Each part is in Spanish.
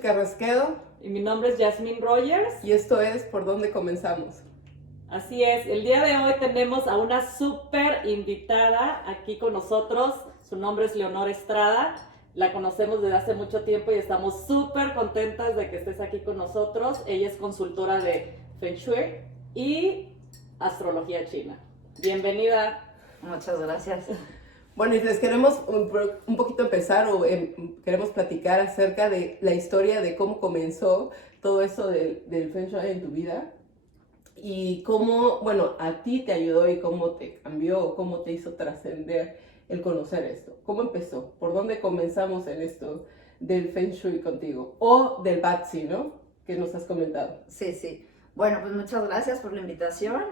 Carrasquedo. Y mi nombre es Yasmín Rogers. Y esto es Por Dónde Comenzamos. Así es, el día de hoy tenemos a una súper invitada aquí con nosotros. Su nombre es Leonor Estrada. La conocemos desde hace mucho tiempo y estamos súper contentas de que estés aquí con nosotros. Ella es consultora de Feng Shui y astrología china. Bienvenida. Muchas gracias. Bueno, y les queremos un poquito empezar queremos platicar acerca de la historia de cómo comenzó todo eso del Feng Shui en tu vida y cómo, bueno, a ti te ayudó y cómo te cambió, cómo te hizo trascender el conocer esto. ¿Cómo empezó? ¿Por dónde comenzamos en esto del Feng Shui contigo? O del Batsi, ¿no? Que nos has comentado. Sí. Bueno, pues muchas gracias por la invitación.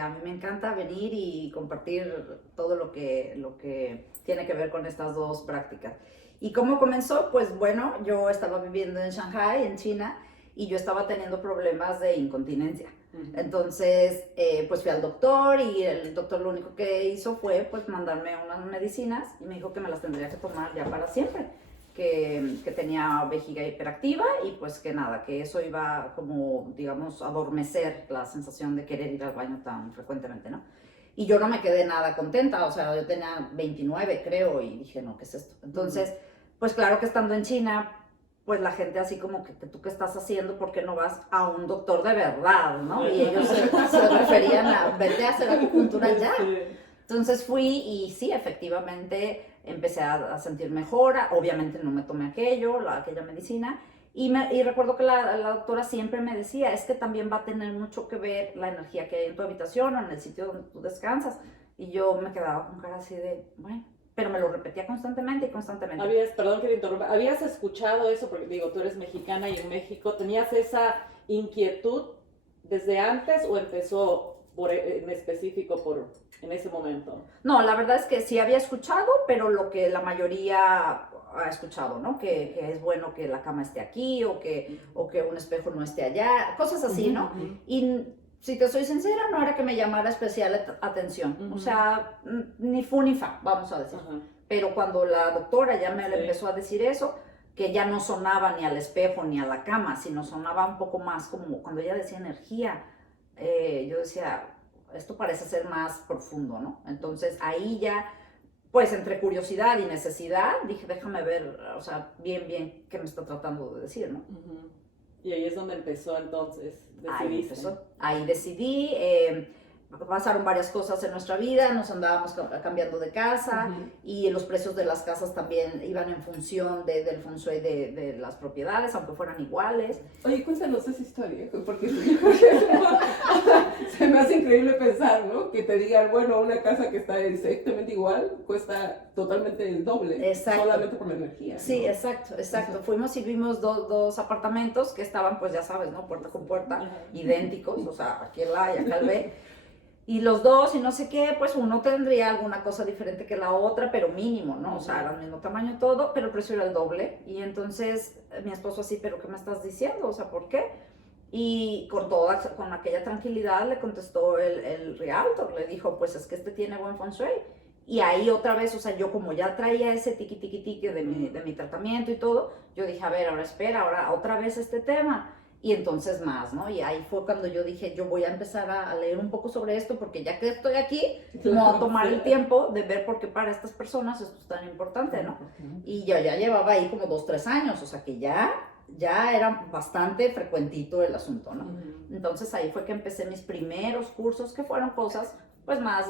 A mí me encanta venir y compartir todo lo que tiene que ver con estas dos prácticas. ¿Y cómo comenzó? Pues bueno, yo estaba viviendo en Shanghai, en China, y yo estaba teniendo problemas de incontinencia. Entonces, pues fui al doctor y el doctor lo único que hizo fue pues mandarme unas medicinas y me dijo que me las tendría que tomar ya para siempre. Que tenía vejiga hiperactiva y pues que nada, que eso iba como, digamos, a adormecer la sensación de querer ir al baño tan frecuentemente, ¿no? Y yo no me quedé nada contenta, o sea, yo tenía 29 creo y dije, no, ¿qué es esto? Entonces, pues claro que estando en China, pues la gente así como que tú qué estás haciendo, ¿por qué no vas a un doctor de verdad, no? Y ellos se referían a, vete a hacer acupuntura ya. Entonces fui y sí, efectivamente empecé a sentir mejora, obviamente no me tomé aquella medicina, y recuerdo que la doctora siempre me decía, es que también va a tener mucho que ver la energía que hay en tu habitación o en el sitio donde tú descansas, y yo me quedaba con cara así de, bueno, pero me lo repetía constantemente y constantemente. Perdón que te interrumpa, ¿habías escuchado eso? Porque digo, tú eres mexicana y en México, ¿tenías esa inquietud desde antes o empezó en específico en ese momento? No, la verdad es que sí había escuchado, pero lo que la mayoría ha escuchado, ¿no? Que es bueno que la cama esté aquí o que un espejo no esté allá, cosas así, ¿no? Y si te soy sincera, no era que me llamara especial atención, o sea, ni fu ni fa, vamos a decir. Pero cuando la doctora ya me empezó a decir eso, que ya no sonaba ni al espejo ni a la cama, sino sonaba un poco más como cuando ella decía energía, yo decía, esto parece ser más profundo, ¿no? Entonces ahí ya, pues entre curiosidad y necesidad, dije, déjame ver, o sea, bien, qué me está tratando de decir, ¿no? Y ahí es donde empezó entonces, decidiste. Ahí decidí, pasaron varias cosas en nuestra vida, nos andábamos cambiando de casa y los precios de las casas también iban en función del feng shui de las propiedades, aunque fueran iguales. Oye, cuéntanos esa historia, porque se me hace increíble pensar, ¿no? Que te digan, bueno, una casa que está exactamente igual cuesta totalmente el doble, solamente por la energía. Sí, ¿no? exacto. Fuimos y vimos dos apartamentos que estaban, pues ya sabes, ¿no? Puerta con puerta, idénticos, o sea, aquí el A y acá el B. Y los dos, y no sé qué, pues uno tendría alguna cosa diferente que la otra, pero mínimo, ¿no? O sea, era el mismo tamaño todo, pero el precio era el doble. Y entonces mi esposo así, ¿pero qué me estás diciendo? O sea, ¿por qué? Y con aquella tranquilidad le contestó el realtor, le dijo, pues es que este tiene buen feng shui. Y ahí otra vez, o sea, yo como ya traía ese tiqui de mi tratamiento y todo, yo dije, a ver, ahora espera, ahora otra vez este tema. Y entonces más, ¿no? Y ahí fue cuando yo dije, yo voy a empezar a leer un poco sobre esto, porque ya que estoy aquí, me voy a tomar el tiempo de ver por qué para estas personas esto es tan importante, ¿no? Y yo ya llevaba ahí como 2-3 años, o sea que ya era bastante frecuentito el asunto, ¿no? Entonces ahí fue que empecé mis primeros cursos, que fueron cosas, pues más,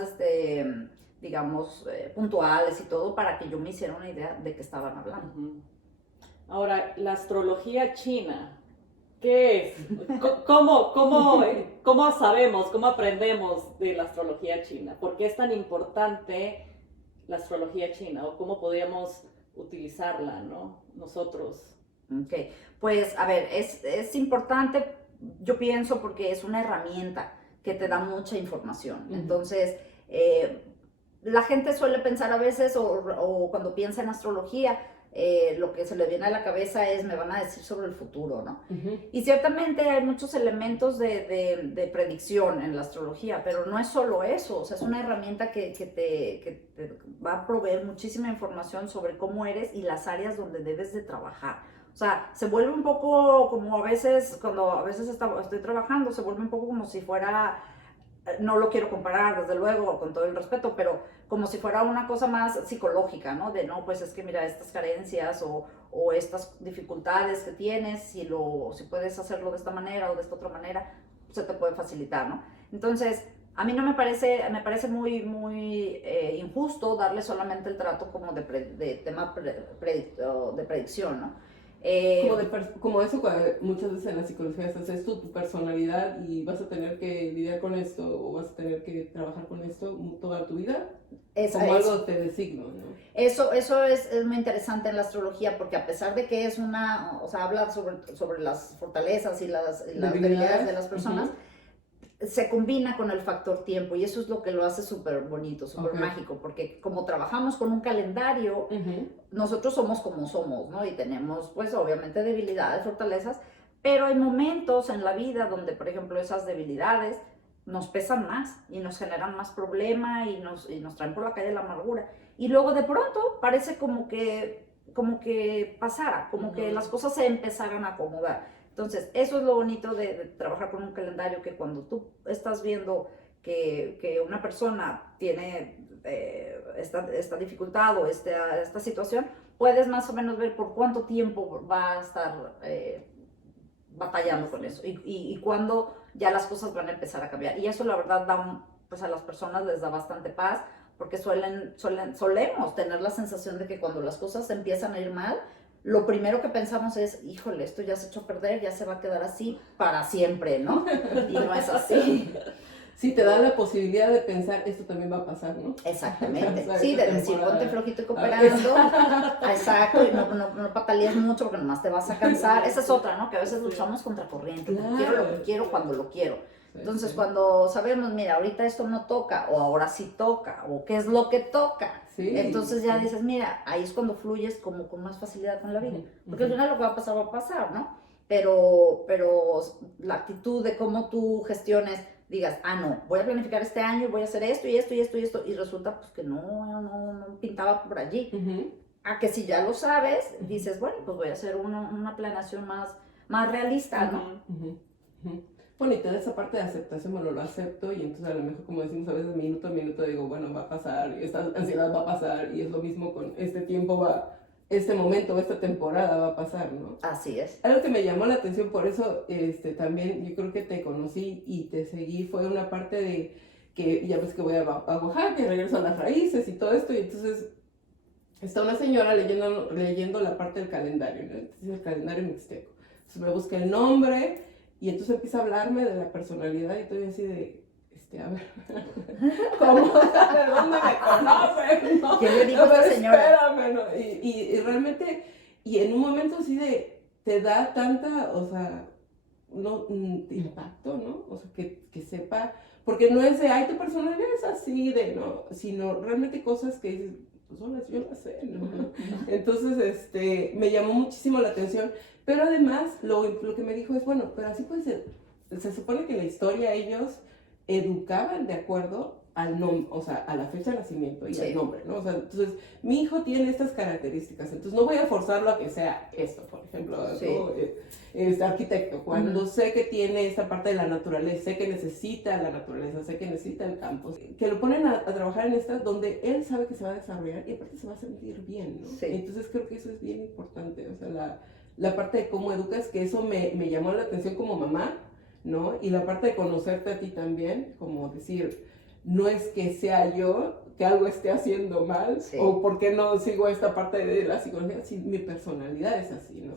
digamos, puntuales y todo, para que yo me hiciera una idea de qué estaban hablando. Ahora, la astrología china, ¿qué es? ¿Cómo sabemos, cómo aprendemos de la astrología china? ¿Por qué es tan importante la astrología china? ¿O cómo podríamos utilizarla, ¿no? Nosotros. Ok, pues a ver, es importante, yo pienso, porque es una herramienta que te da mucha información. Entonces, la gente suele pensar a veces, o cuando piensa en astrología, lo que se le viene a la cabeza es, me van a decir sobre el futuro, ¿no? Y ciertamente hay muchos elementos de predicción en la astrología, pero no es solo eso, o sea, es una herramienta que te va a proveer muchísima información sobre cómo eres y las áreas donde debes de trabajar. O O sea, se vuelve un poco como a veces, cuando a veces estoy trabajando, se vuelve un poco como si fuera, no lo quiero comparar, desde luego, con todo el respeto, pero como si fuera una cosa más psicológica, ¿no? De, no, pues es que mira, estas carencias o estas dificultades que tienes, si puedes hacerlo de esta manera o de esta otra manera, se te puede facilitar, ¿no? Entonces, a mí no me parece muy, muy injusto darle solamente el trato como de tema de predicción, ¿no? Como eso, muchas veces en la psicología es tu personalidad y vas a tener que lidiar con esto o vas a tener que trabajar con esto toda tu vida. Como algo te designo, ¿no? Eso es muy interesante en la astrología porque a pesar de que es o sea, habla sobre las fortalezas y las debilidades de las personas, se combina con el factor tiempo y eso es lo que lo hace súper bonito, súper mágico, porque como trabajamos con un calendario, nosotros somos como somos, ¿no? Y tenemos, pues, obviamente debilidades, fortalezas, pero hay momentos en la vida donde, por ejemplo, esas debilidades nos pesan más y nos generan más problema y nos traen por la calle de la amargura. Y luego de pronto parece como que pasara, como que las cosas se empezaran a acomodar. Entonces, eso es lo bonito de trabajar con un calendario, que cuando tú estás viendo que una persona tiene esta dificultad o esta situación, puedes más o menos ver por cuánto tiempo va a estar batallando con eso y cuándo ya las cosas van a empezar a cambiar. Y eso la verdad pues a las personas les da bastante paz, porque solemos tener la sensación de que cuando las cosas empiezan a ir mal, lo primero que pensamos es, híjole, esto ya se echó a perder, ya se va a quedar así para siempre, ¿no? Y no es así. Sí, te da la posibilidad de pensar, esto también va a pasar, ¿no? Exactamente. Sí, de decir, ponte flojito y cooperando. Exacto, y no patalees mucho porque nomás te vas a cansar. Esa es otra, ¿no? Que a veces luchamos contra corriente. Claro. Quiero lo que quiero cuando lo quiero. Entonces, cuando sabemos, mira, ahorita esto no toca, o ahora sí toca, o qué es lo que toca, entonces ya dices, mira, ahí es cuando fluyes como con más facilidad con la vida. Porque al final lo que va a pasar, ¿no? Pero la actitud de cómo tú gestiones, digas, no, voy a planificar este año, voy a hacer esto y esto y esto y esto, y resulta pues que no pintaba por allí. A que si ya lo sabes, dices, bueno, pues voy a hacer una planeación más realista, ¿no? Bueno, y toda esa parte de aceptación, bueno, lo acepto y entonces a lo mejor, como decimos a veces, minuto a minuto digo, bueno, va a pasar, y esta ansiedad va a pasar, y es lo mismo con este tiempo este momento, esta temporada va a pasar, ¿no? Así es. Algo que me llamó la atención, por eso también yo creo que te conocí y te seguí, fue una parte de que ya ves que voy a Oaxaca, que regreso a las raíces y todo esto, y entonces está una señora leyendo la parte del calendario, ¿no? Entonces, el calendario mixteco. Entonces me busca el nombre y entonces empieza a hablarme de la personalidad y estoy así de, a ver, ¿cómo? ¿De dónde me conocen? ¿No? ¿Qué le dijo esta señora? Espérame, ¿no? Y realmente, y en un momento así te da tanta, o sea, impacto, ¿no? O sea, que sepa, porque no es de, ay, tu personalidad es así, no, sino realmente cosas que dices, pues yo las sé, ¿no? Entonces, me llamó muchísimo la atención, pero además, lo que me dijo es, bueno, pero así puede ser, se supone que en la historia ellos educaban de acuerdo al nombre, o sea, a la fecha de nacimiento y al nombre, ¿no? O sea, entonces, mi hijo tiene estas características, entonces no voy a forzarlo a que sea esto, por ejemplo, ¿no? Es arquitecto, cuando sé que tiene esta parte de la naturaleza, sé que necesita la naturaleza, sé que necesita el campo, que lo ponen a trabajar en estas donde él sabe que se va a desarrollar y aparte se va a sentir bien, ¿no? Entonces creo que eso es bien importante, o sea, la parte de cómo educas, que eso me llamó la atención como mamá, ¿no? Y la parte de conocerte a ti también, como decir, no es que sea yo que algo esté haciendo mal, o por qué no sigo esta parte de la psicología, si mi personalidad es así, ¿no?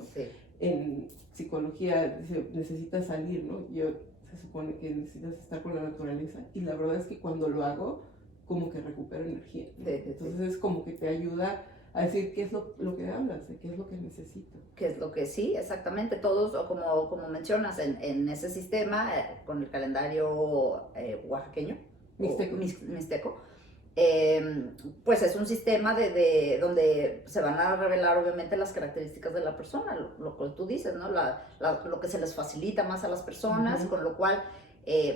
En psicología necesitas salir, ¿no? Se supone que necesitas estar con la naturaleza, y la verdad es que cuando lo hago, como que recupero energía, ¿no? Entonces es como que te ayuda a decir qué es lo que hablas, de qué es lo que necesito. ¿Qué es lo que sí? Exactamente, todos, como mencionas, en ese sistema, con el calendario oaxaqueño, mixteco, pues es un sistema donde se van a revelar obviamente las características de la persona, lo que tú dices, ¿no? Lo que se les facilita más a las personas, con lo cual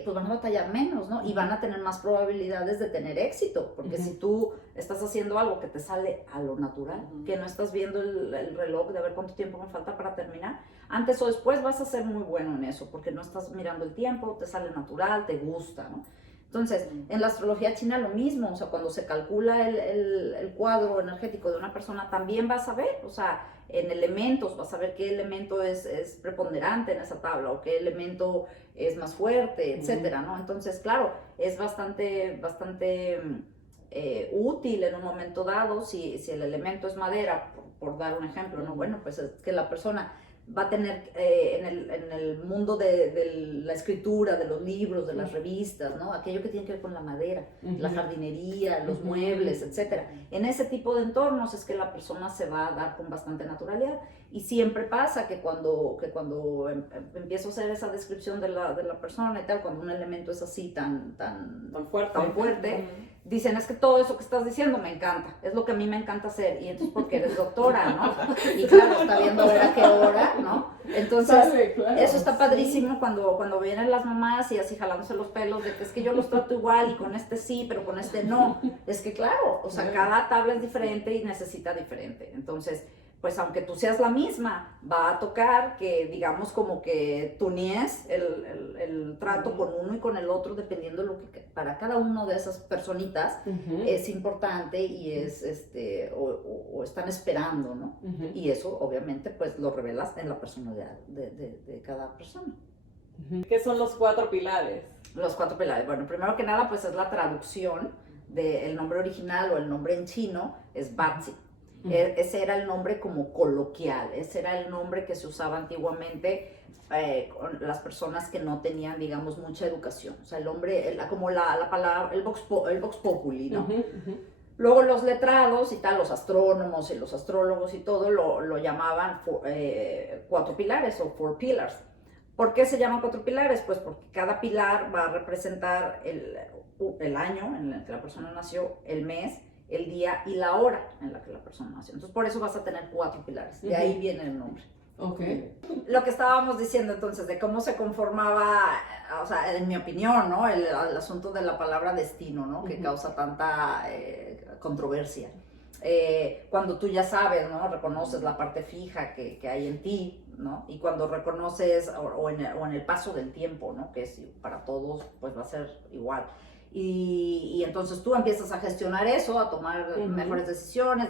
pues van a batallar menos, ¿no? Y van a tener más probabilidades de tener éxito, porque si tú estás haciendo algo que te sale a lo natural, que no estás viendo el reloj de a ver cuánto tiempo me falta para terminar, antes o después vas a ser muy bueno en eso, porque no estás mirando el tiempo, te sale natural, te gusta, ¿no? Entonces, en la astrología china lo mismo, o sea, cuando se calcula el cuadro energético de una persona, también vas a ver, o sea, en elementos, vas a ver qué elemento es preponderante en esa tabla, o qué elemento es más fuerte, etcétera, ¿no? Entonces, claro, es bastante útil en un momento dado, si el elemento es madera, por dar un ejemplo, ¿no? Bueno, pues es que la persona va a tener en el mundo de la escritura, de los libros, de las revistas, ¿no? Aquello que tiene que ver con la madera, la jardinería, los muebles, etcétera. En ese tipo de entornos es que la persona se va a dar con bastante naturalidad. Y siempre pasa que cuando empiezo a hacer esa descripción de la persona y tal, cuando un elemento es así tan fuerte, dicen, es que todo eso que estás diciendo me encanta, es lo que a mí me encanta hacer, y entonces porque eres doctora, ¿no? Y claro, está viendo a ver a qué hora, ¿no? Entonces, claro, eso está padrísimo cuando vienen las mamás y así jalándose los pelos de que es que yo los trato igual y con este sí, pero con este no. Es que claro, o sea, cada tabla es diferente y necesita diferente. Entonces, pues aunque tú seas la misma, va a tocar que digamos como que tunees el trato con uno y con el otro, dependiendo lo que para cada uno de esas personitas es importante y es o están esperando, ¿no? Y eso obviamente pues lo revelas en la personalidad de cada persona. ¿Qué son los 4 pilares? Los 4 pilares, bueno, primero que nada pues es la traducción del nombre original o el nombre en chino es Batzi. Ese era el nombre como coloquial, ese era el nombre que se usaba antiguamente con las personas que no tenían, digamos, mucha educación. O sea, el nombre, como la palabra, el vox populi, ¿no? Luego los letrados y tal, los astrónomos y los astrólogos y todo lo llamaban 4 pilares o 4 pillars. ¿Por qué se llaman 4 pilares? Pues porque cada pilar va a representar el año en el que la persona nació, el mes, el día y la hora en la que la persona nació. Entonces, por eso vas a tener 4 pilares. De ahí viene el nombre. Okay. Lo que estábamos diciendo entonces, de cómo se conformaba, o sea, en mi opinión, ¿no? El asunto de la palabra destino, ¿no? Que causa tanta controversia. Cuando tú ya sabes, ¿no? Reconoces la parte fija que hay en ti, ¿no? Y cuando reconoces, o en el paso del tiempo, ¿no? Que es para todos, pues va a ser igual. Y entonces tú empiezas a gestionar eso, a tomar mejores decisiones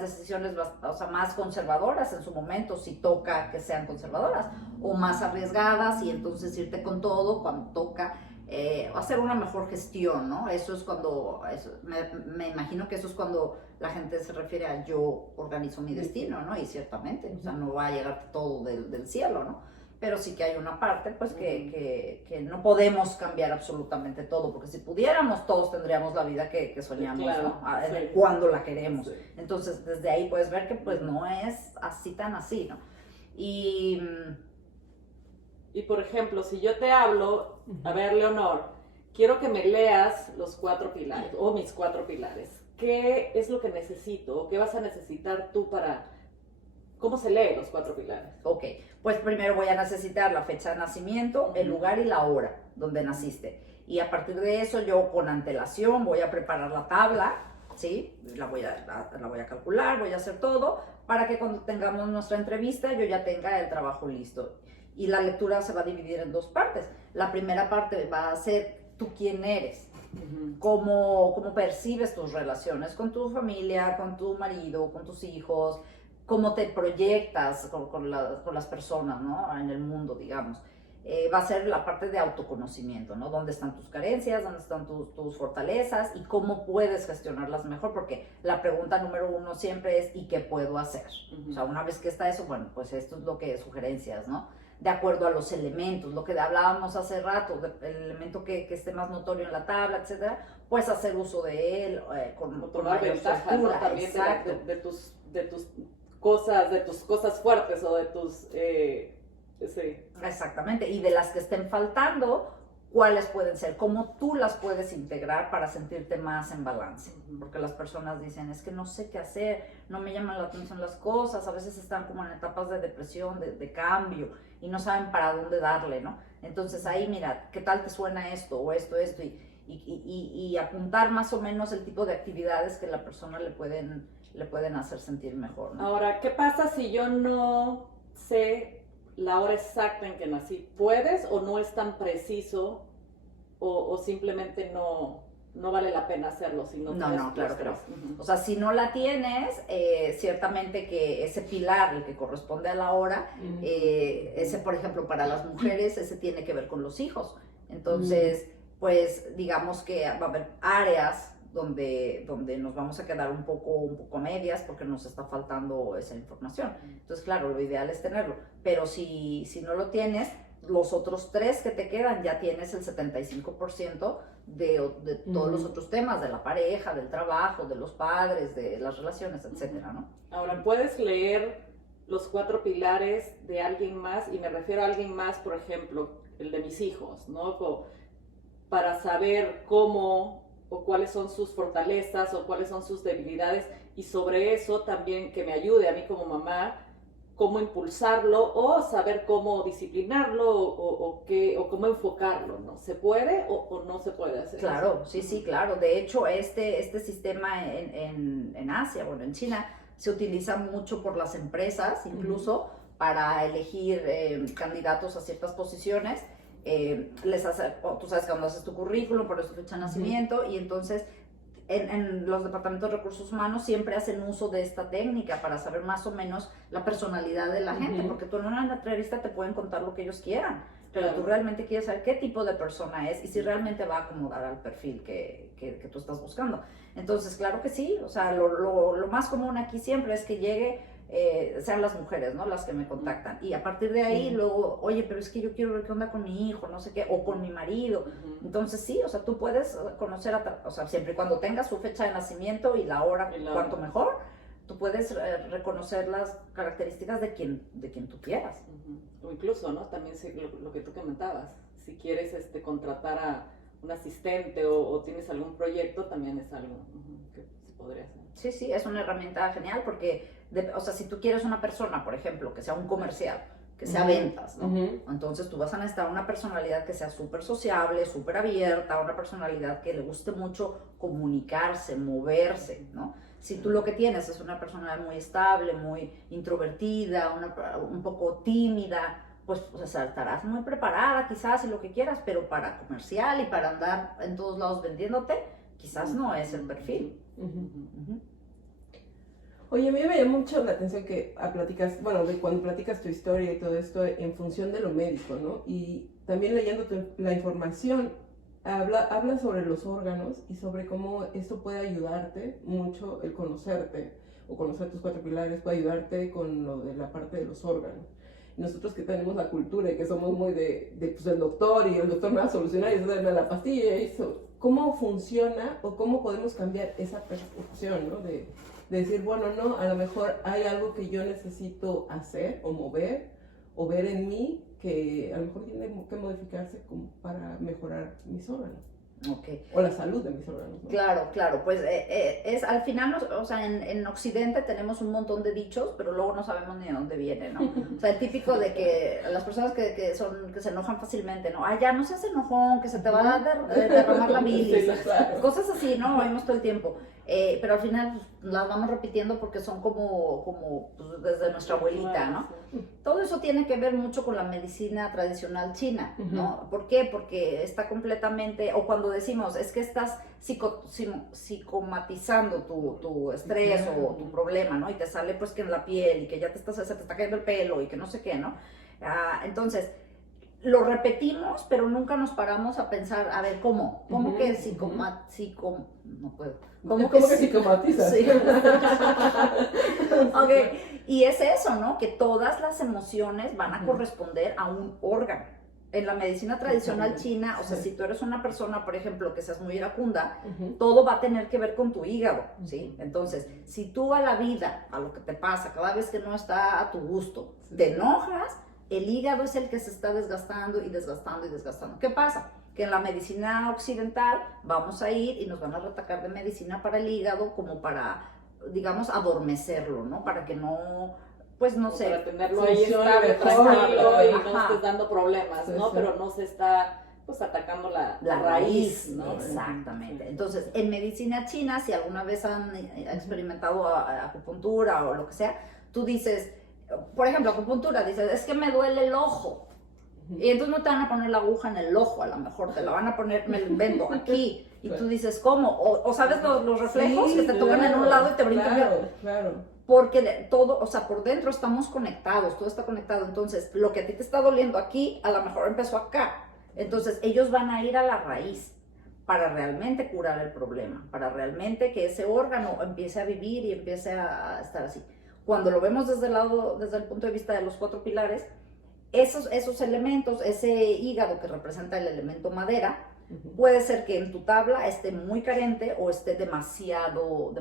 o sea, más conservadoras en su momento, si toca que sean conservadoras, o más arriesgadas, y entonces irte con todo cuando toca, hacer una mejor gestión, ¿no? Eso es cuando, me imagino que eso es cuando la gente se refiere a yo organizo mi destino, ¿no? Y ciertamente, o sea, no va a llegar todo del cielo, ¿no? Pero sí que hay una parte, pues, que no podemos cambiar absolutamente todo, porque si pudiéramos, todos tendríamos la vida que soñamos, claro, ¿no? Cuando la queremos. Sí. Entonces, desde ahí puedes ver que, pues, no es así tan así, ¿no? Y por ejemplo, si yo te hablo, a ver, Leonor, quiero que me leas los 4 pilares, o mis 4 pilares. ¿Qué es lo que necesito, o qué vas a necesitar tú para... ¿Cómo se lee los 4 pilares? Ok, pues primero voy a necesitar la fecha de nacimiento, el lugar y la hora donde naciste. Y a partir de eso yo con antelación voy a preparar la tabla, ¿sí? La voy a calcular, voy a hacer todo para que cuando tengamos nuestra entrevista yo ya tenga el trabajo listo. Y la lectura se va a dividir en 2 partes. La primera parte va a ser tú quién eres. Cómo percibes tus relaciones con tu familia, con tu marido, con tus hijos, cómo te proyectas con las personas, ¿no? En el mundo, digamos. Va a ser la parte de autoconocimiento, ¿no? ¿Dónde están tus carencias? ¿Dónde están tus fortalezas? Y cómo puedes gestionarlas mejor, porque la pregunta número 1 siempre es ¿y qué puedo hacer? O sea, una vez que está eso, bueno, pues esto es lo que es sugerencias, ¿no? De acuerdo a los elementos, lo que hablábamos hace rato, el elemento que esté más notorio en la tabla, etcétera, puedes hacer uso de él con mayor soltura, ¿no? También de tus cosas fuertes o de tus... sí. Exactamente, y de las que estén faltando, cuáles pueden ser, cómo tú las puedes integrar para sentirte más en balance. Porque las personas dicen, es que no sé qué hacer, no me llaman la atención las cosas, a veces están como en etapas de depresión, de cambio, y no saben para dónde darle, ¿no? Entonces ahí, mira, ¿qué tal te suena esto o esto, y apuntar más o menos el tipo de actividades que la persona le pueden hacer sentir mejor, ¿no? Ahora, ¿qué pasa si yo no sé la hora exacta en que nací? ¿Puedes o no es tan preciso o simplemente no vale la pena hacerlo? Si no, Claro que no. O sea, si no la tienes, ciertamente que ese pilar, el que corresponde a la hora, ese, por ejemplo, para las mujeres, ese tiene que ver con los hijos. Entonces, pues, digamos que va a haber áreas donde nos vamos a quedar un poco medias porque nos está faltando esa información. Entonces, claro, lo ideal es tenerlo. Pero si no lo tienes, los otros 3 que te quedan, ya tienes el 75% de todos los otros temas, de la pareja, del trabajo, de los padres, de las relaciones, etcétera, ¿no? Ahora, puedes leer los 4 pilares de alguien más, y me refiero a alguien más, por ejemplo, el de mis hijos, ¿no? Para saber cómo o cuáles son sus fortalezas o cuáles son sus debilidades, y sobre eso también que me ayude a mí como mamá, cómo impulsarlo o saber cómo disciplinarlo o cómo enfocarlo, ¿no? ¿Se puede o no se puede hacer Claro, eso? sí, claro. De hecho, este sistema en Asia, bueno, en China, se utiliza mucho por las empresas, incluso para elegir candidatos a ciertas posiciones. Tú sabes que cuando haces tu currículum, por eso fecha de nacimiento, y entonces en los departamentos de recursos humanos siempre hacen uso de esta técnica para saber más o menos la personalidad de la gente, porque tú en una entrevista te pueden contar lo que ellos quieran, pero tú realmente quieres saber qué tipo de persona es y si realmente va a acomodar al perfil que tú estás buscando. Entonces, claro que sí, o sea, lo más común aquí siempre es que llegue, sean las mujeres, ¿no? Las que me contactan. Y a partir de ahí, luego, oye, pero es que yo quiero ver qué onda con mi hijo, no sé qué, o con mi marido. Entonces, sí, o sea, tú puedes conocer, o sea, siempre y cuando tengas su fecha de nacimiento y la hora, cuanto mejor, tú puedes reconocer las características de quien tú quieras. O incluso, ¿no? También lo que tú comentabas, si quieres contratar a un asistente o tienes algún proyecto, también es algo que se podría hacer. Sí, es una herramienta genial porque, o sea, si tú quieres una persona, por ejemplo, que sea un comercial, que sea ventas, ¿no? Entonces tú vas a necesitar una personalidad que sea súper sociable, súper abierta, una personalidad que le guste mucho comunicarse, moverse, ¿no? Si tú lo que tienes es una personalidad muy estable, muy introvertida, un poco tímida, pues o sea, estarás muy preparada quizás y lo que quieras, pero para comercial y para andar en todos lados vendiéndote, quizás no es el perfil. Oye, a mí me llama mucho la atención que de cuando platicas tu historia y todo esto en función de lo médico, ¿no? Y también leyendo la información, habla sobre los órganos y sobre cómo esto puede ayudarte mucho, el conocerte o conocer tus 4 pilares puede ayudarte con lo de la parte de los órganos. Nosotros que tenemos la cultura y que somos muy pues el doctor, y el doctor me va a solucionar y eso de la pastilla y eso, ¿cómo funciona o cómo podemos cambiar esa percepción, ¿no? De decir, bueno, no, a lo mejor hay algo que yo necesito hacer o mover o ver en mí que a lo mejor tiene que modificarse como para mejorar mis órganos. Okay. O la salud de mis órganos, ¿no? Claro, pues es al final, o sea, en Occidente tenemos un montón de dichos, pero luego no sabemos ni de dónde viene, ¿no? O sea, el típico de que las personas que se enojan fácilmente, ¿no? Ya no seas enojón, que se te va a derramar la bilis, Sí, claro. Cosas así, ¿no? Oímos todo el tiempo. Pero al final pues, las vamos repitiendo porque son como pues, desde nuestra abuelita, ¿no? Todo eso tiene que ver mucho con la medicina tradicional china, ¿no? ¿Por qué? Porque está completamente, o cuando decimos, es que estás psicomatizando tu estrés o tu problema, ¿no? Y te sale pues que en la piel y que ya se te está cayendo el pelo y que no sé qué, ¿no? Entonces, lo repetimos, pero nunca nos paramos a pensar, a ver, ¿cómo? ¿Cómo que no puedo. ¿Cómo que psicomatizas? Sí. Ok, y es eso, ¿no? Que todas las emociones van a corresponder a un órgano. En la medicina tradicional china, o sea, si tú eres una persona, por ejemplo, que seas muy iracunda, todo va a tener que ver con tu hígado, ¿sí? Entonces, si tú a la vida, a lo que te pasa, cada vez que no está a tu gusto, te enojas, el hígado es el que se está desgastando y desgastando y desgastando. ¿Qué pasa? que en la medicina occidental vamos a ir y nos van a retacar de medicina para el hígado como para, digamos, adormecerlo, ¿no? Para que no, pues no sé. Para tenerlo ahí funciona estable, mejor. tranquilo y no Ajá. estés dando problemas, Sí, ¿no? sí. Pero no se está, pues, atacando la raíz, ¿no? Exactamente. Entonces, en medicina china, si alguna vez han experimentado acupuntura o lo que sea, tú dices, por ejemplo, acupuntura, dices, es que me duele el ojo. Y entonces no te van a poner la aguja en el ojo, a lo mejor te la van a poner, me lo invento, aquí. Y tú dices, ¿cómo? O sabes los reflejos Sí, que te tocan en un lado y te brincan. Claro. Porque todo, o sea, por dentro estamos conectados, todo está conectado. Entonces, lo que a ti te está doliendo aquí, a lo mejor empezó acá. Entonces, ellos van a ir a la raíz para realmente curar el problema, para realmente que ese órgano empiece a vivir y empiece a estar así. Cuando lo vemos desde el punto de vista de los 4 pilares, esos elementos, ese hígado que representa el elemento madera, puede ser que en tu tabla esté muy carente o esté demasiado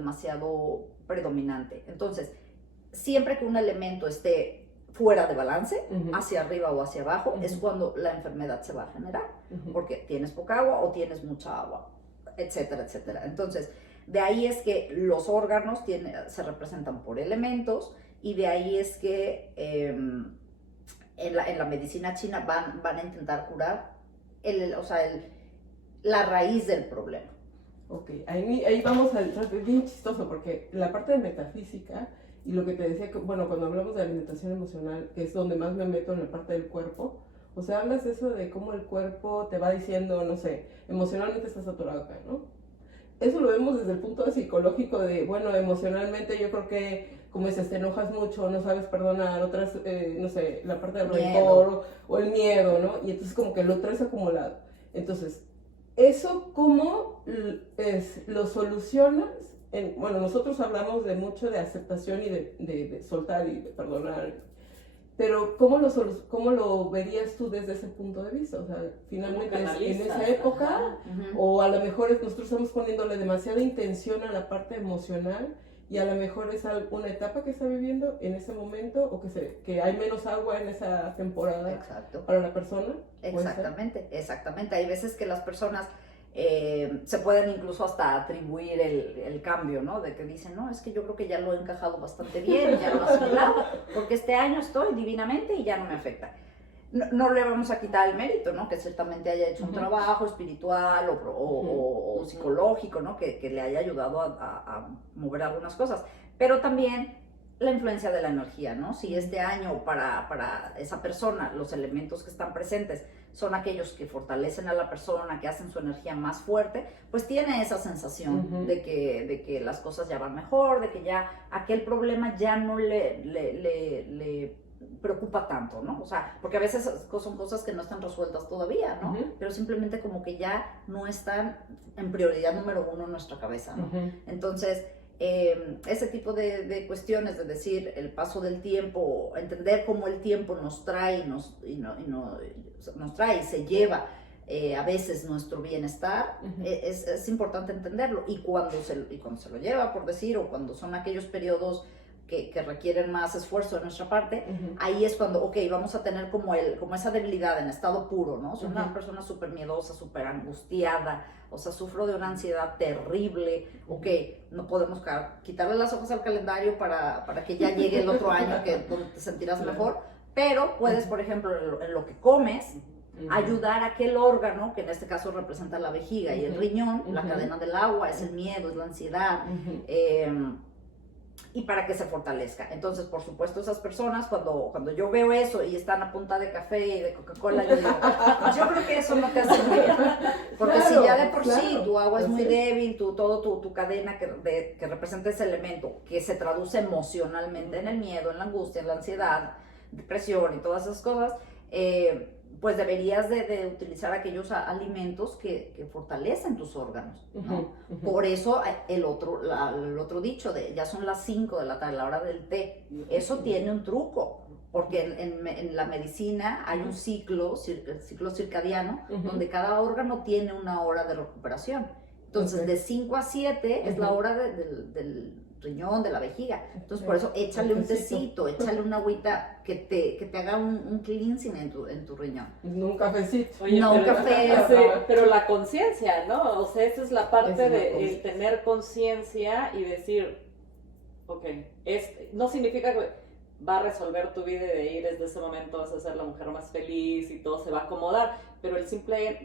predominante. Entonces, siempre que un elemento esté fuera de balance, hacia arriba o hacia abajo, es cuando la enfermedad se va a generar, porque tienes poca agua o tienes mucha agua, etcétera, etcétera. Entonces, de ahí es que los órganos se representan por elementos, y de ahí es que en la medicina china van a intentar curar la raíz del problema. Ok, ahí vamos al trato, es bien chistoso porque la parte de metafísica y lo que te decía, que, bueno, cuando hablamos de alimentación emocional, que es donde más me meto en la parte del cuerpo, o sea, hablas de eso de cómo el cuerpo te va diciendo, no sé, emocionalmente estás saturado acá, ¿no? Eso lo vemos desde el punto psicológico de, bueno, emocionalmente yo creo que, como dices, te enojas mucho, no sabes perdonar, otras, no sé, la parte del rencor o el miedo, ¿no? Y entonces como que lo traes acumulado. Entonces, ¿eso cómo lo solucionas? Bueno, nosotros hablamos de mucho de aceptación y de soltar y de perdonar, pero ¿cómo lo verías tú desde ese punto de vista? O sea, finalmente en esa época, o a lo mejor nosotros estamos poniéndole demasiada intención a la parte emocional y a lo mejor es una etapa que está viviendo en ese momento, o que hay menos agua en esa temporada. Exacto. Para la persona. Exactamente. Hay veces que las personas se pueden incluso hasta atribuir el cambio, ¿no? De que dicen, no, es que yo creo que ya lo he encajado bastante bien, ya lo he asimilado, porque este año estoy divinamente y ya no me afecta. No le vamos a quitar el mérito, ¿no? Que ciertamente haya hecho un trabajo espiritual o psicológico, ¿no? Que le haya ayudado a mover algunas cosas. Pero también la influencia de la energía, ¿no? Si este año para esa persona los elementos que están presentes son aquellos que fortalecen a la persona, que hacen su energía más fuerte, pues tiene esa sensación de que las cosas ya van mejor, de que ya aquel problema ya no le preocupa tanto, ¿no? O sea, porque a veces son cosas que no están resueltas todavía, ¿no? Pero simplemente como que ya no están en prioridad número 1 en nuestra cabeza, ¿no? Entonces, ese tipo de cuestiones, de decir el paso del tiempo, entender cómo el tiempo nos trae nos trae y se lleva a veces nuestro bienestar, es importante entenderlo. Y cuando se lo lleva, por decir, o cuando son aquellos periodos que requieren más esfuerzo de nuestra parte, ahí es cuando, ok, vamos a tener como esa debilidad en estado puro, ¿no? Soy una persona súper miedosa, súper angustiada, o sea, sufro de una ansiedad terrible, ok, no podemos quitarle las hojas al calendario para que ya llegue el otro año donde te sentirás mejor, pero puedes, por ejemplo, en lo que comes, ayudar a aquel órgano, que en este caso representa la vejiga y el riñón, la cadena del agua, es el miedo, es la ansiedad, y para que se fortalezca. Entonces, por supuesto, esas personas, cuando yo veo eso y están a punta de café y de Coca-Cola, yo digo, pues yo creo que eso no te hace muy bien. Porque si ya de por sí tu agua es muy débil, tu cadena que representa ese elemento, que se traduce emocionalmente en el miedo, en la angustia, en la ansiedad, depresión y todas esas cosas, pues deberías de utilizar aquellos alimentos que fortalecen tus órganos, ¿no? Por eso el otro dicho de ya son las 5 de la tarde, la hora del té, eso tiene un truco, porque en la medicina hay un ciclo circadiano, donde cada órgano tiene una hora de recuperación. Entonces, de 5 a 7 es la hora riñón, de la vejiga. Entonces, por eso échale un tecito, échale una agüita que te haga un cleansing en tu riñón. No un cafecito. Oye, No, un pero, café. sí, pero la conciencia, ¿no? O sea, esa es la parte Esa es la de el conciencia. tener conciencia y decir, ok, no significa que va a resolver tu vida y de ahí desde ese momento vas a ser la mujer más feliz y todo se va a acomodar, pero el simple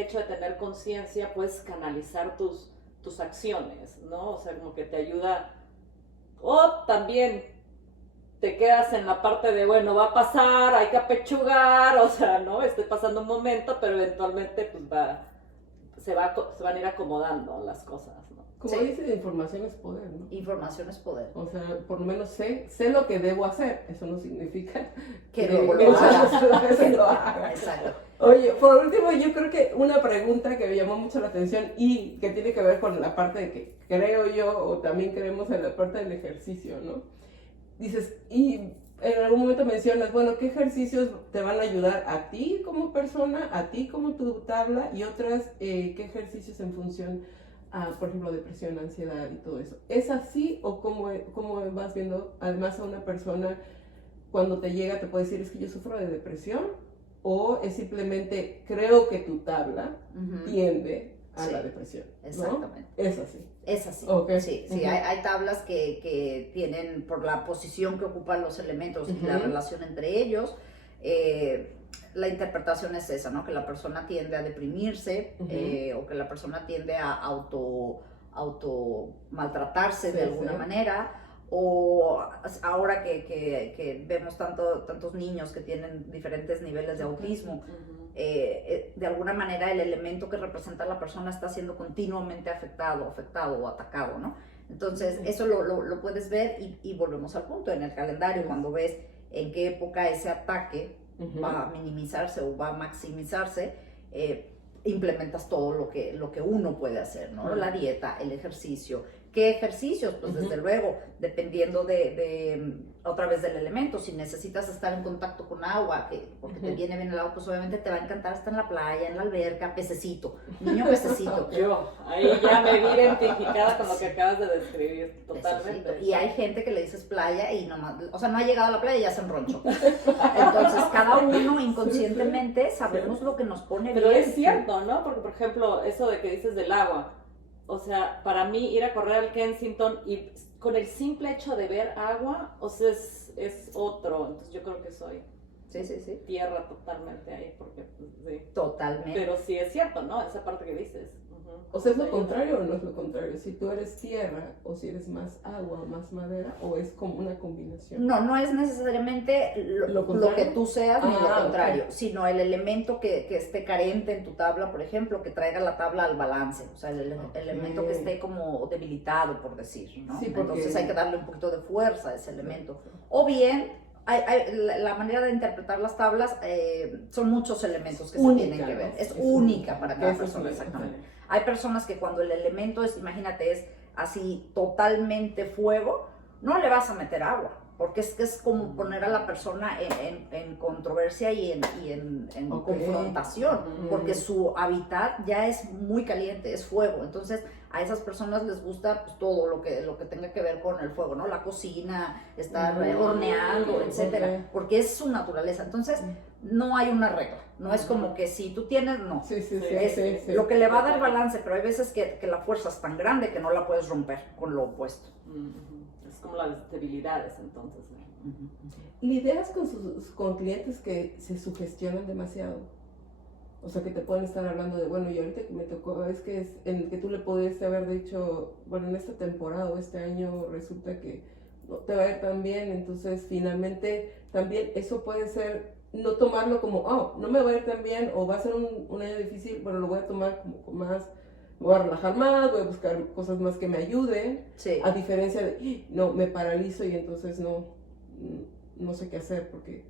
hecho de tener conciencia puedes canalizar tus acciones, ¿no? O sea, como que te ayuda, o también te quedas en la parte de, bueno, va a pasar, hay que apechugar, o sea, ¿no? Esté pasando un momento, pero eventualmente pues se van a ir acomodando las cosas, ¿no? Como Sí. dice, información es poder, ¿no? Información es poder. O sea, por lo menos sé lo que debo hacer. Eso no significa Que luego que lo hagas. muchas veces lo haga. Exacto. Oye, por último, yo creo que una pregunta que me llamó mucho la atención y que tiene que ver con la parte de que creo yo, o también creemos en la parte del ejercicio, ¿no? Dices, y en algún momento mencionas, bueno, ¿qué ejercicios te van a ayudar a ti como persona, a ti como tu tabla y otras, qué ejercicios en función a, por ejemplo, depresión, ansiedad y todo eso? ¿Es así o cómo vas viendo además a una persona cuando te llega te puede decir es que yo sufro de depresión? ¿O es simplemente creo que tu tabla Ujú. tiende a Sí, la depresión? ¿No? Exactamente. Es así. Es así. Ok. Sí, Ujú. hay tablas que tienen por la posición que ocupan los elementos y la Ujú. relación entre ellos. La interpretación es esa, ¿no? Que la persona tiende a deprimirse Ujú. o que la persona tiende a auto maltratarse de Sí, alguna sí. manera. O ahora que vemos tantos niños que tienen diferentes niveles de autismo, Ujú. de alguna manera el elemento que representa a la persona está siendo continuamente afectado o atacado, ¿no? Entonces, Ujú. eso lo puedes ver y volvemos al punto en el calendario, cuando ves en qué época ese ataque Ujú. va a minimizarse o va a maximizarse, implementas todo lo que uno puede hacer, ¿no? Ujú. La dieta, el ejercicio. ¿Qué ejercicios? Pues Ujú. desde luego, dependiendo otra vez del elemento, si necesitas estar en contacto con agua, porque te Ujú. viene bien el agua, pues obviamente te va a encantar estar en la playa, en la alberca, pececito, niño pececito. Yo, ahí ya me vi identificada con lo que acabas de describir, totalmente. Pececito. Y hay gente que le dices playa y nomás, o sea, no ha llegado a la playa y ya se enronchó. Entonces, cada uno inconscientemente sabemos lo que nos pone Pero bien. es cierto, ¿no? Porque, por ejemplo, eso de que dices del agua, o sea, para mí ir a correr al Kensington y con el simple hecho de ver agua, o sea, es otro. Entonces yo creo que soy Sí. tierra totalmente ahí, porque pues, sí. Totalmente. Pero sí es cierto, ¿no? Esa parte que dices. Ujú. O sea, ¿es lo Sí. contrario o no es lo contrario? Si tú eres tierra o si eres más agua o más madera o es como una combinación. No es necesariamente ¿Lo lo contrario? que tú seas ni lo Ah, contrario, ok. sino el elemento que esté carente en tu tabla, por ejemplo, que traiga la tabla al balance, o sea, el Ok. elemento que esté como debilitado, por decir, ¿no? Sí, porque- Entonces hay que darle un poquito de fuerza a ese elemento. O bien, la manera de interpretar las tablas son muchos elementos que Única, se tienen que ver. ¿no? Es Es única única. para cada Eso es persona, único. exactamente. Hay personas que cuando el elemento es, imagínate, es así totalmente fuego, no le vas a meter agua, porque es como poner a la persona en controversia y en Ok. confrontación, Ujú. porque su hábitat ya es muy caliente, es fuego. Entonces a esas personas les gusta pues, todo lo que tenga que ver con el fuego, ¿no? La cocina, estar horneando, etcétera, Ok. porque es su naturaleza. Entonces no hay una regla, no es como que si tú tienes, no. Sí, sí, sí. Es sí. lo que le va a dar balance, pero hay veces que la fuerza es tan grande que no la puedes romper con lo opuesto. Ujú. Es como las debilidades, entonces. ¿no? ¿Lidias con clientes que se sugestionan demasiado? O sea, que te pueden estar hablando de, bueno, y ahorita que me tocó, es que es en que tú le pudiste haber dicho, bueno, en esta temporada o este año resulta que no te va a ir tan bien, entonces finalmente también eso puede ser, no tomarlo como, oh, no me va a ir tan bien o va a ser un año difícil, bueno, lo voy a tomar como con más, me voy a relajar más, voy a buscar cosas más que me ayuden, Sí. a diferencia de, no, me paralizo y entonces no sé qué hacer porque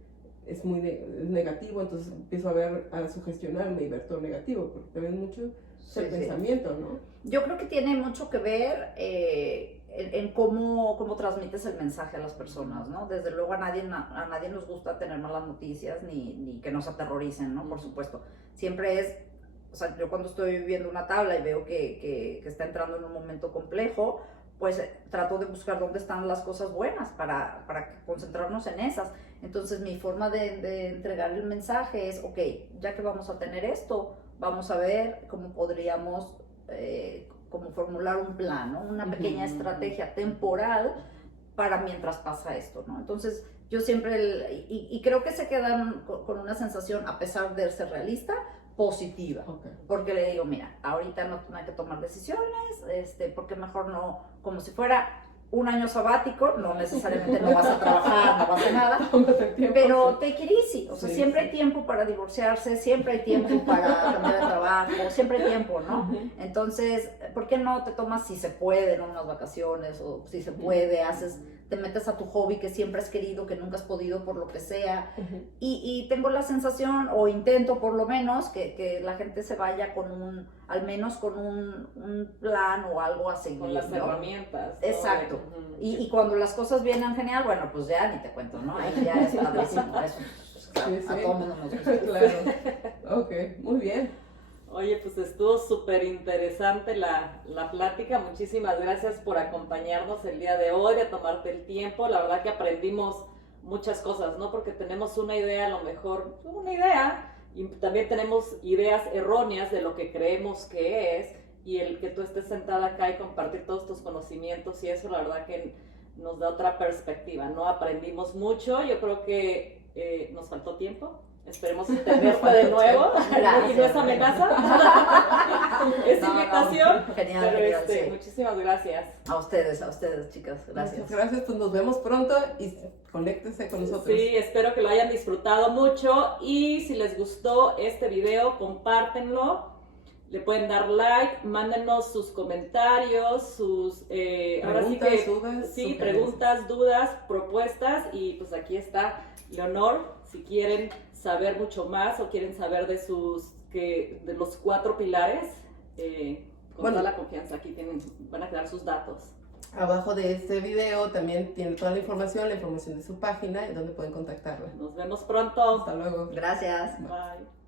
es muy negativo, entonces empiezo a sugestionarme y ver todo negativo, porque también mucho es el Sí, sí. pensamiento, ¿no? Yo creo que tiene mucho que ver en cómo transmites el mensaje a las personas, ¿no? Desde luego a nadie nos gusta tener malas noticias ni que nos aterroricen, ¿no? Por supuesto. Siempre es, o sea, yo cuando estoy viendo una tabla y veo que está entrando en un momento complejo, pues trato de buscar dónde están las cosas buenas para concentrarnos en esas. Entonces mi forma de entregar el mensaje es, ok, ya que vamos a tener esto, vamos a ver cómo podríamos como formular un plan, ¿no? Una pequeña estrategia temporal para mientras pasa esto, ¿no? Entonces yo siempre, y creo que se quedan con una sensación, a pesar de ser realista, positiva, porque le digo, mira, ahorita no hay que tomar decisiones, porque mejor no, como si fuera un año sabático, no necesariamente no vas a trabajar, no vas a hacer nada, pero take it easy, o sea, siempre hay tiempo para divorciarse, siempre hay tiempo para cambiar de trabajo, siempre hay tiempo, ¿no? Entonces, ¿por qué no te tomas, si se puede, ¿no? Unas vacaciones, o si se puede, te metes a tu hobby que siempre has querido, que nunca has podido por lo que sea, y tengo la sensación, o intento por lo menos, que la gente se vaya con al menos con un plan o algo a seguir, con las ¿no? herramientas. Exacto. Y cuando las cosas vienen genial, bueno, pues ya ni te cuento, ¿no? Ahí ya es padrísimo, eso. Pues, a todo mundo nos gusta. Claro. Ok, muy bien. Oye, pues estuvo súper interesante la plática. Muchísimas gracias por acompañarnos el día de hoy, de tomarte el tiempo. La verdad que aprendimos muchas cosas, ¿no? Porque tenemos una idea, a lo mejor, una idea, y también tenemos ideas erróneas de lo que creemos que es, y el que tú estés sentada acá y compartir todos tus conocimientos y eso, la verdad que nos da otra perspectiva, ¿no? Aprendimos mucho, yo creo que nos faltó tiempo. Esperemos tenerte de nuevo. Gracias. Y no es amenaza, es invitación. Genial, pero genial, sí. muchísimas gracias. A ustedes, chicas, gracias. Muchas gracias, pues nos vemos pronto y conéctense con nosotros. Sí, espero que lo hayan disfrutado mucho y si les gustó este video, compártenlo. Le pueden dar like, mándenos sus comentarios, sus preguntas, dudas, sí, preguntas, dudas, propuestas, y pues aquí está Leonor, si quieren saber mucho más o quieren saber de los 4 pilares, con toda la confianza, aquí van a quedar sus datos. Abajo de este video también tiene toda la información de su página y donde pueden contactarla. Nos vemos pronto. Hasta luego. Gracias. Bye.